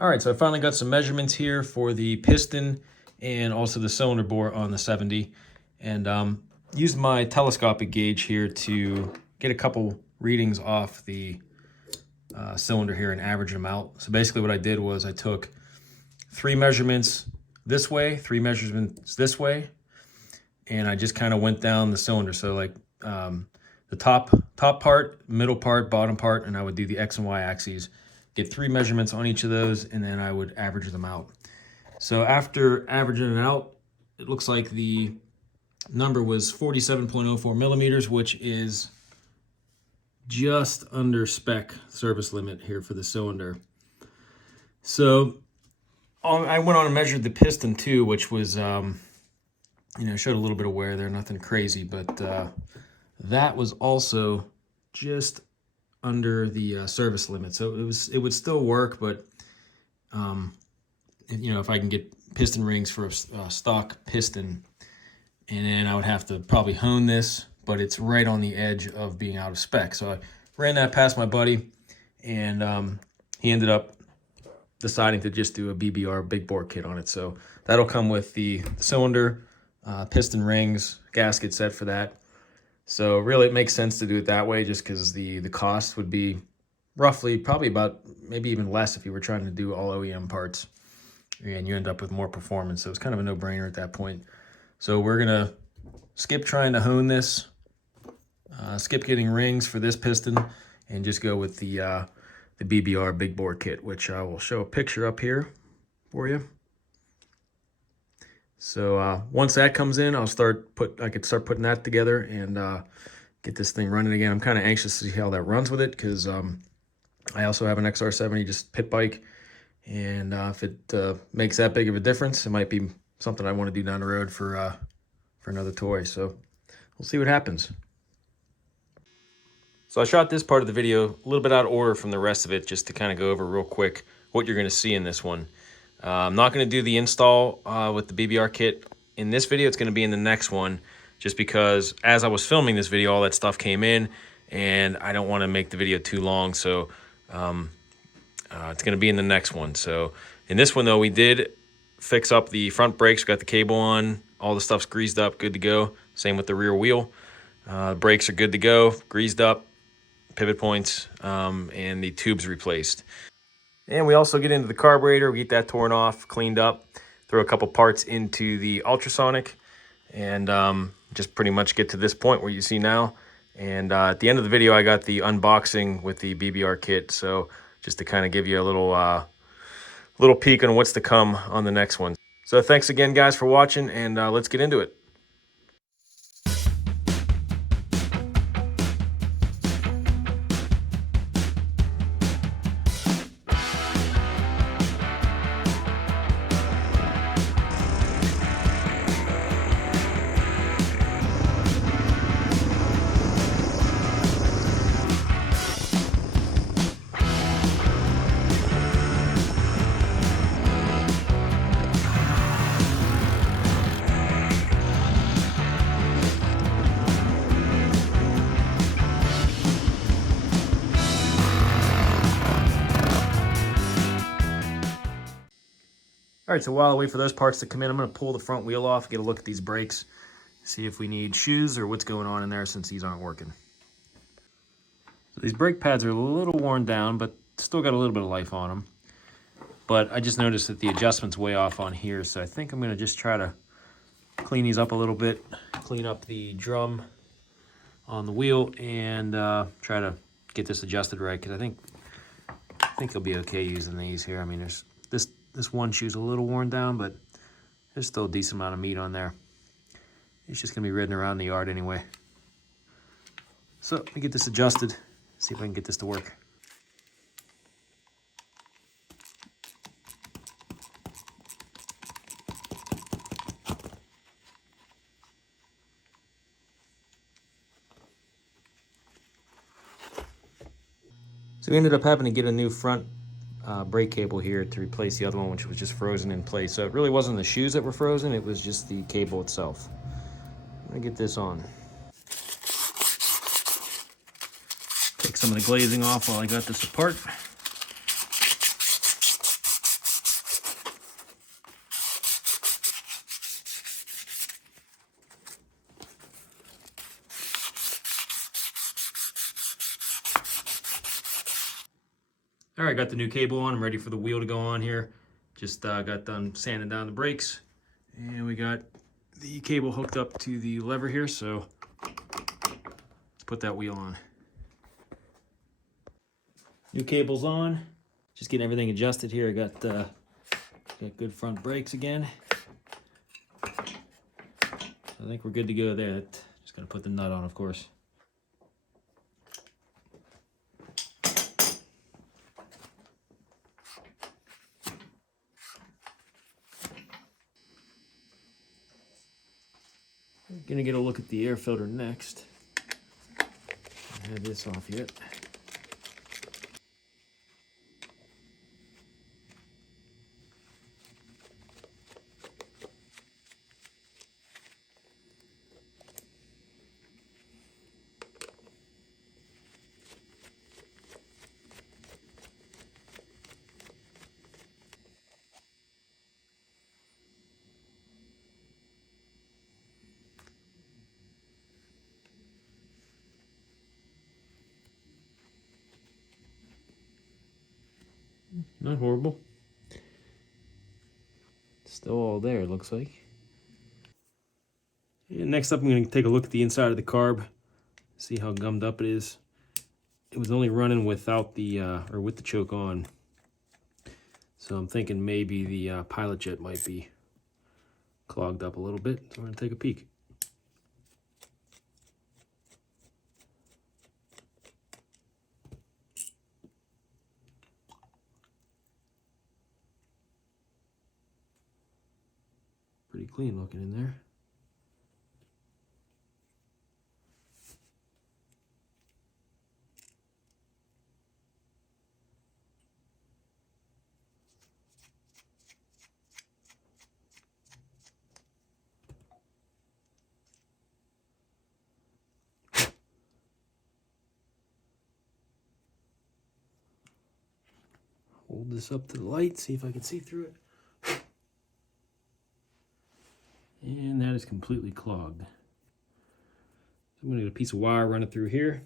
All right, so I finally got some measurements here for the piston and also the cylinder bore on the 70, and used my telescopic gauge here to get a couple readings off the cylinder here and average them out. So basically what I did was I took 3 measurements this way, 3 measurements this way, and I just kind of went down the cylinder. So like the top part, middle part, bottom part, and I would do the X and Y axes. Get 3 measurements on each of those, and then I would average them out. So after averaging it out, it looks like the number was 47.04 millimeters, which is just under spec service limit here for the cylinder. So I went on and measured the piston too, which was, showed a little bit of wear there, nothing crazy, but that was also just under the service limit. So it would still work, but if I can get piston rings for a stock piston, and then I would have to probably hone this, but it's right on the edge of being out of spec. So I ran that past my buddy, and he ended up deciding to just do a BBR big bore kit on it. So that'll come with the cylinder, piston rings, gasket set for that. So really it makes sense to do it that way, just because the cost would be roughly probably about maybe even less if you were trying to do all OEM parts, and you end up with more performance. So it's kind of a no-brainer at that point. So we're gonna skip trying to hone this, skip getting rings for this piston, and just go with the BBR big bore kit, which I will show a picture up here for you. So once that comes in, I could start putting that together and get this thing running again. I'm kind of anxious to see how that runs with it, because I also have an XR70 just pit bike, and if it makes that big of a difference, it might be something I want to do down the road for another toy. So we'll see what happens. So I shot this part of the video a little bit out of order from the rest of it, just to kind of go over real quick what you're going to see in this one. I'm not going to do the install with the BBR kit in this video. It's going to be in the next one, just because as I was filming this video, all that stuff came in, and I don't want to make the video too long. So it's going to be in the next one. So in this one, though, we did fix up the front brakes. We got the cable on. All the stuff's greased up, good to go. Same with the rear wheel. Brakes are good to go, greased up, pivot points, and the tubes replaced. And we also get into the carburetor. We get that torn off, cleaned up, throw a couple parts into the ultrasonic, and just pretty much get to this point where you see now. And at the end of the video, I got the unboxing with the BBR kit. So just to kind of give you a little peek on what's to come on the next one. So thanks again, guys, for watching, and let's get into it. All right, so while I wait for those parts to come in, I'm going to pull the front wheel off, get a look at these brakes, see if we need shoes or what's going on in there, since these aren't working. So these brake pads are a little worn down, but still got a little bit of life on them. But I just noticed that the adjustment's way off on here, so I think I'm going to just try to clean these up a little bit, clean up the drum on the wheel, and try to get this adjusted right, because I think it'll be okay using these here. I mean, there's this one shoe's a little worn down, but there's still a decent amount of meat on there. It's just gonna be ridden around the yard anyway. So let me get this adjusted, see if I can get this to work. So we ended up having to get a new front brake cable here to replace the other one, which was just frozen in place. So it really wasn't the shoes that were frozen, it was just the cable itself. I'm gonna get this on. Take some of the glazing off while I got this apart. All right, got the new cable on. I'm ready for the wheel to go on here. Just got done sanding down the brakes. And we got the cable hooked up to the lever here, so let's put that wheel on. New cable's on. Just getting everything adjusted here. I got good front brakes again. I think we're good to go there. Just gotta put the nut on, of course. We're gonna get a look at the air filter next. I don't have this off yet. Not horrible. Still all there, it looks like. And next up, I'm going to take a look at the inside of the carb, see how gummed up it is. It was only running without the, or with the choke on. So I'm thinking maybe the pilot jet might be clogged up a little bit. So we're going to take a peek. Pretty clean looking in there. Hold this up to the light, see if I can see through it. And that is completely clogged. So I'm gonna get a piece of wire, run it through here,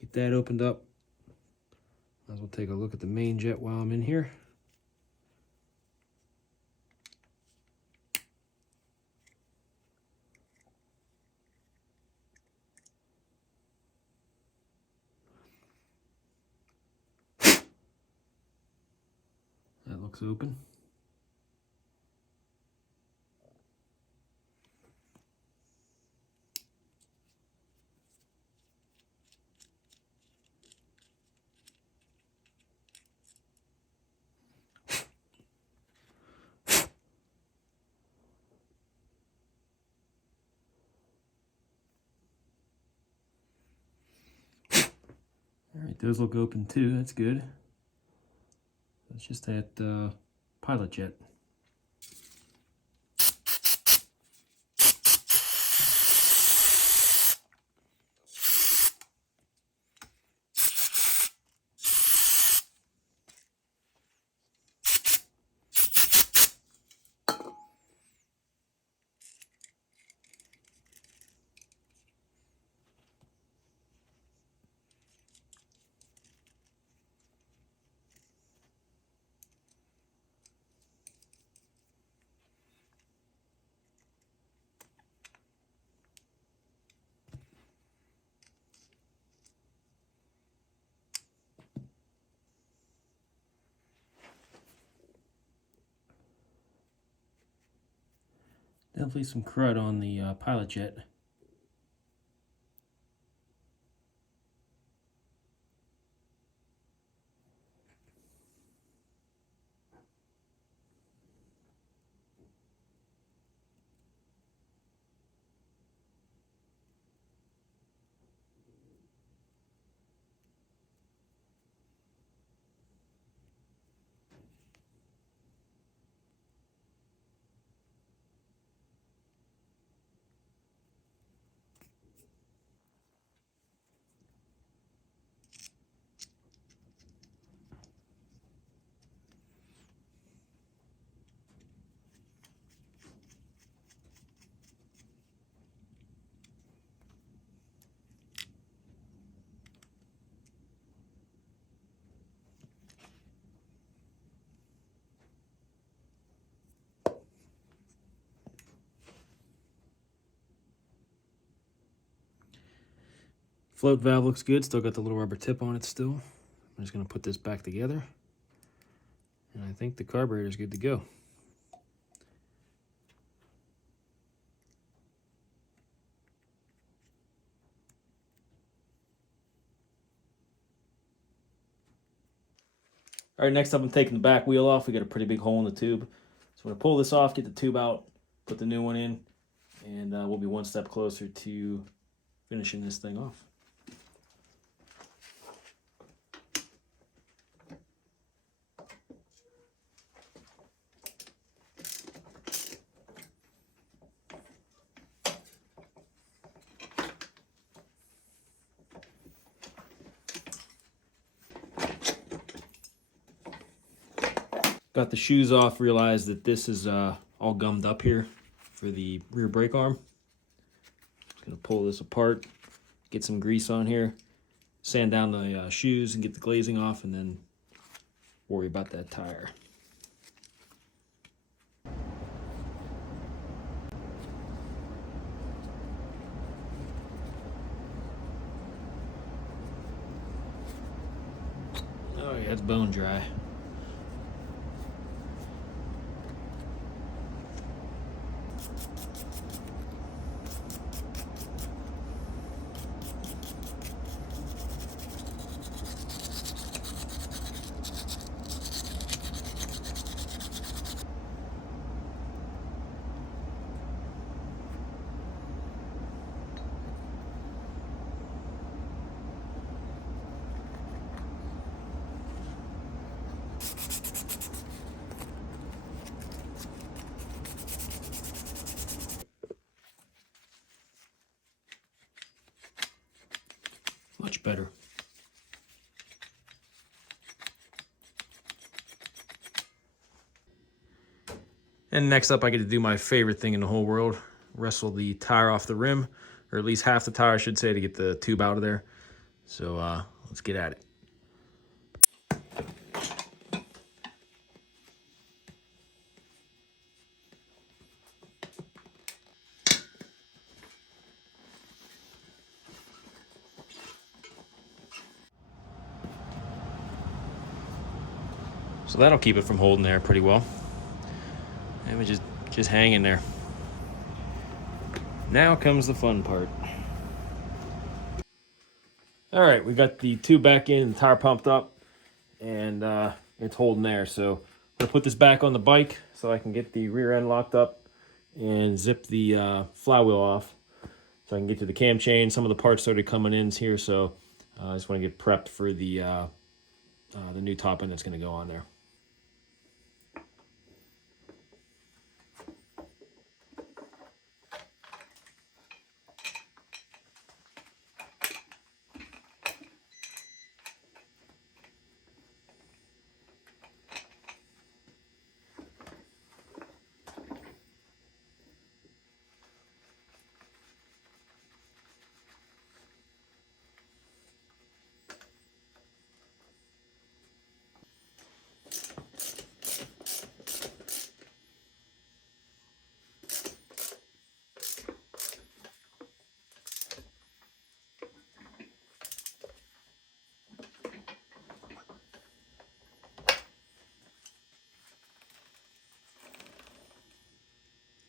get that opened up. Might as well take a look at the main jet while I'm in here. That looks open. All right, those look open too, that's good. That's just that pilot jet. Definitely some crud on the pilot jet. Float valve looks good, still got the little rubber tip on it still. I'm just gonna put this back together. And I think the carburetor is good to go. All right, next up I'm taking the back wheel off. We got a pretty big hole in the tube. So I'm gonna pull this off, get the tube out, put the new one in, and we'll be one step closer to finishing this thing off. Got the shoes off, realized that this is all gummed up here for the rear brake arm. Just gonna pull this apart, get some grease on here, sand down the shoes and get the glazing off, and then worry about that tire. Oh yeah, it's bone dry. Much better. And next up, I get to do my favorite thing in the whole world, wrestle the tire off the rim, or at least half the tire, I should say, to get the tube out of there. So let's get at it. So that'll keep it from holding there pretty well. And we just hang in there. Now comes the fun part. All right, we got the tube back in, the tire pumped up, and it's holding there. So I'm gonna put this back on the bike so I can get the rear end locked up and zip the flywheel off so I can get to the cam chain. Some of the parts started coming in here, so I just want to get prepped for the new top end that's gonna go on there.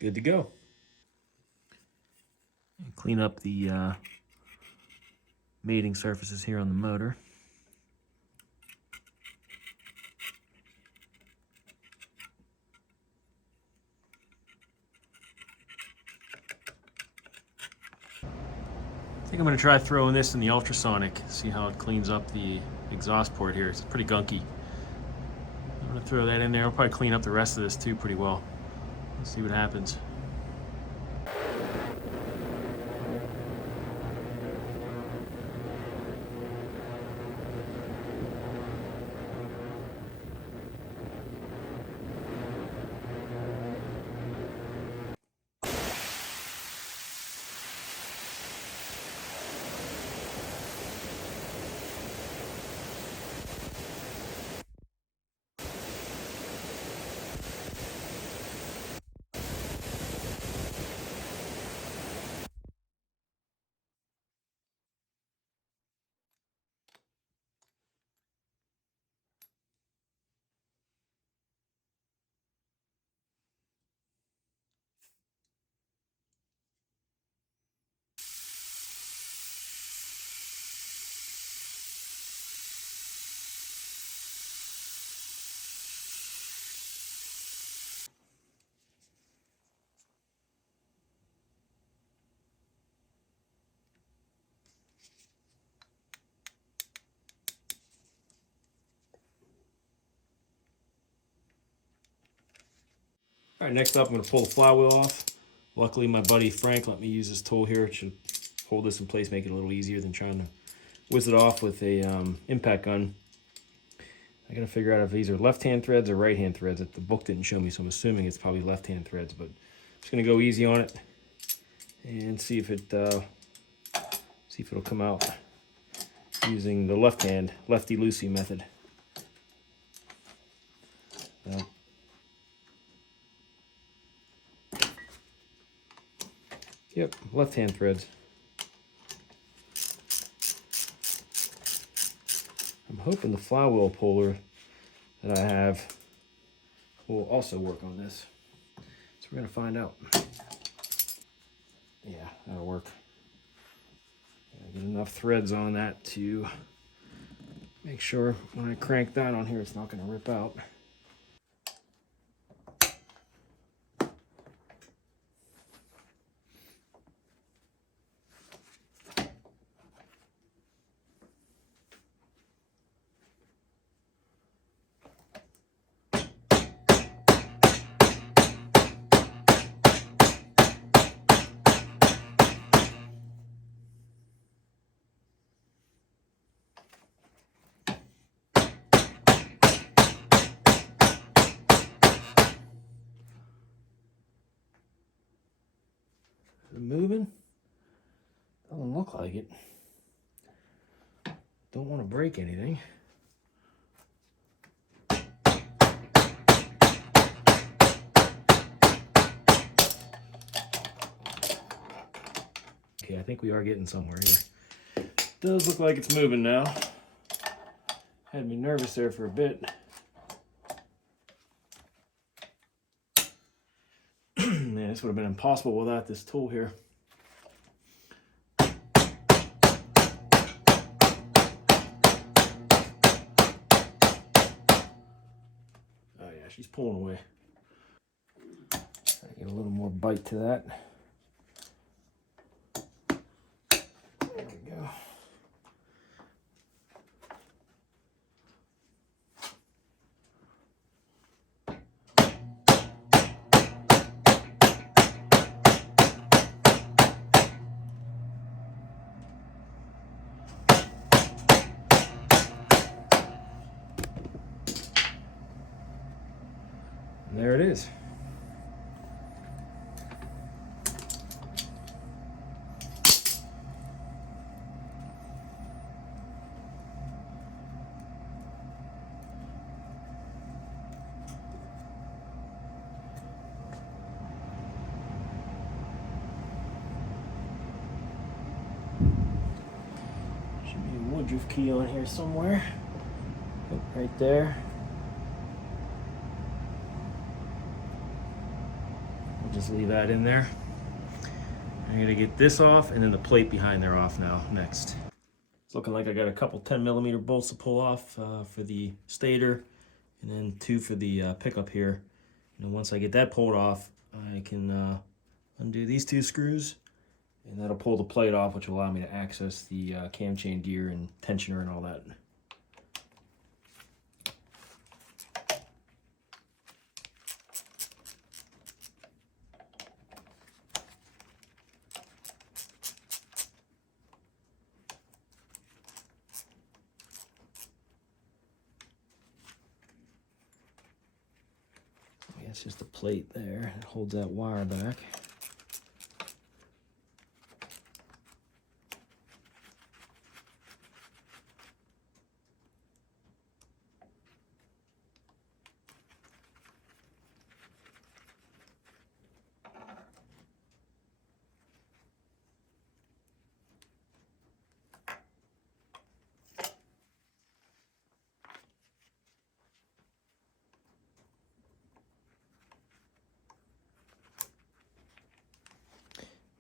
Good to go. And clean up the mating surfaces here on the motor. I think I'm going to try throwing this in the ultrasonic, see how it cleans up the exhaust port here. It's pretty gunky. I'm going to throw that in there. I'll probably clean up the rest of this too pretty well. Let's see what happens. All right, next up, I'm going to pull the flywheel off. Luckily, my buddy Frank let me use this tool here. It should hold this in place, make it a little easier than trying to whiz it off with a impact gun. I got to figure out if these are left-hand threads or right-hand threads. The book didn't show me, so I'm assuming it's probably left-hand threads, but I'm just going to go easy on it and see if it'll come out using the left-hand, lefty-loosey method. Yep, left-hand threads. I'm hoping the flywheel puller that I have will also work on this. So we're gonna find out. Yeah, that'll work. Get enough threads on that to make sure when I crank that on here, it's not gonna rip out. Moving? Doesn't look like it. Don't want to break anything. Okay, I think we are getting somewhere here. Does look like it's moving now. Had me nervous there for a bit. Man, this would have been impossible without this tool here. Oh yeah, she's pulling away. Get a little more bite to that. There we go. And there it is. Should be a Woodruff key on here somewhere. Oh, right there. Just leave that in there. I'm gonna get this off and then the plate behind there off now next. It's looking like I got a couple 10mm bolts to pull off for the stator and then 2 for the pickup here. And then once I get that pulled off, I can undo these 2 screws and that'll pull the plate off, which will allow me to access the cam chain gear and tensioner and all that. It's just a plate there that holds that wire back.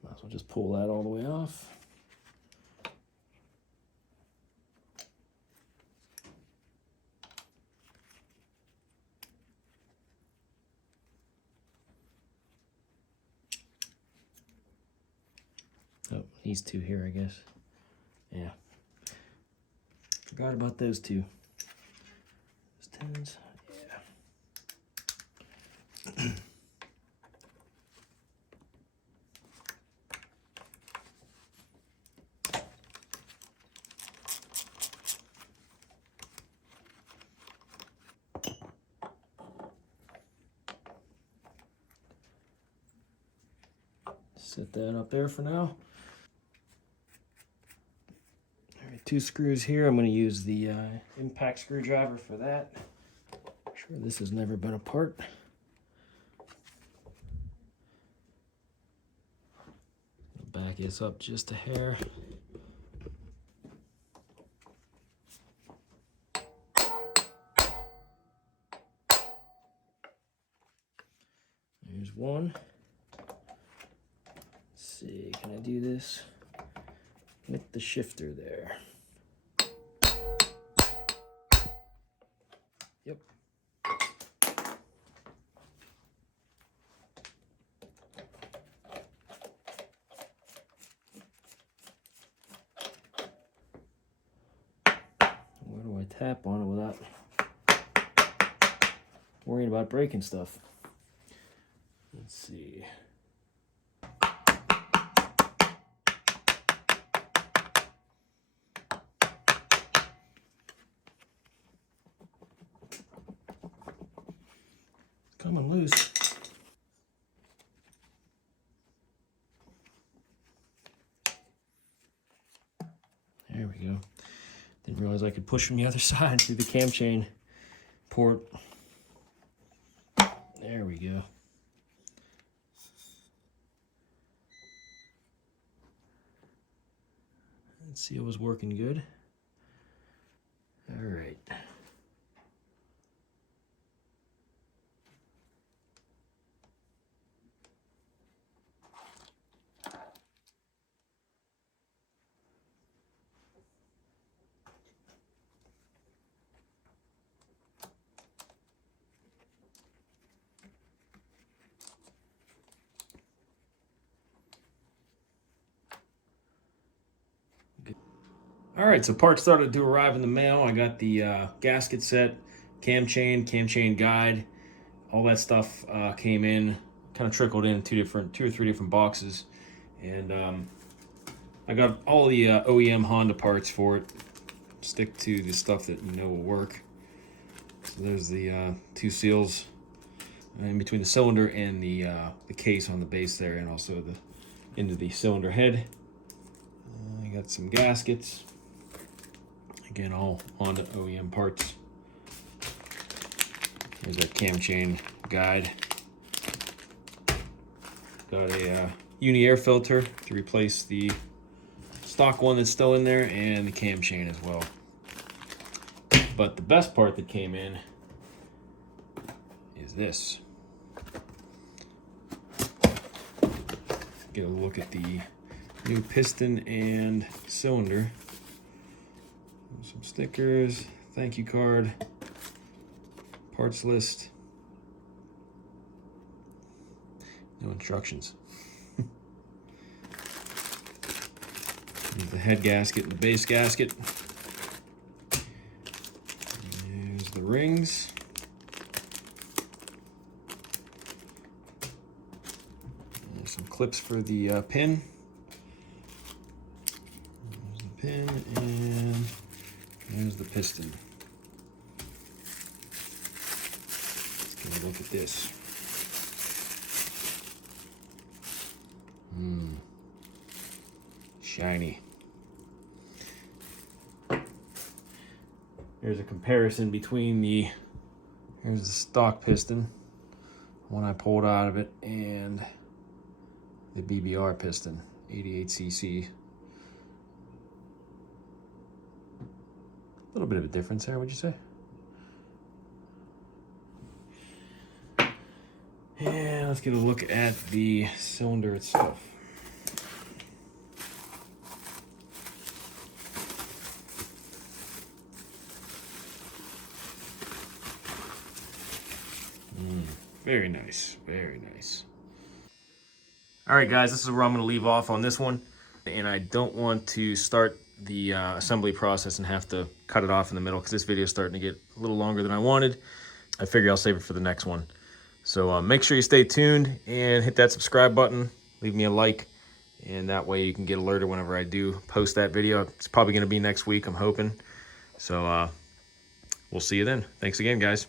Might as well just pull that all the way off. Oh, these 2 here, I guess. Yeah. Forgot about those 2. Those 10s. Yeah. Set that up there for now. All right, 2 screws here. I'm going to use the impact screwdriver for that. I'm sure this has never been apart. Back this up just a hair. There's one. Let's see, can I do this with the shifter there? Yep. Where do I tap on it without worrying about breaking stuff? Let's see. Coming loose. There we go. Didn't realize I could push from the other side through the cam chain port. There we go. Let's see, it was working good. All right. All right, so parts started to arrive in the mail. I got the gasket set, cam chain guide, all that stuff came in, kind of trickled in two or three different boxes, and I got all the OEM Honda parts for it. Stick to the stuff that you know will work. So there's the 2 seals in between the cylinder and the case on the base there, and also the into the cylinder head. I got some gaskets. Again, all Honda OEM parts. There's that cam chain guide. Got a uni air filter to replace the stock one that's still in there, and the cam chain as well. But the best part that came in is this. Get a look at the new piston and cylinder. Some stickers, thank you card, parts list, no instructions. Here's the head gasket and the base gasket. There's the rings. There's some clips for the pin. There's the pin, and there's the piston. Let's get a look at this. Shiny. Here's a comparison between here's the stock piston, one I pulled out of it, and the BBR piston, 88cc. A little bit of a difference there, would you say? And let's get a look at the cylinder itself. Very nice, very nice. All right, guys, this is where I'm going to leave off on this one. And I don't want to start the assembly process and have to cut it off in the middle, because this video is starting to get a little longer than I wanted. I figure I'll save it for the next one. So make sure you stay tuned and hit that subscribe button. Leave me a like, and that way you can get alerted whenever I do post that video. It's probably going to be next week, I'm hoping. So we'll see you then. Thanks again, guys.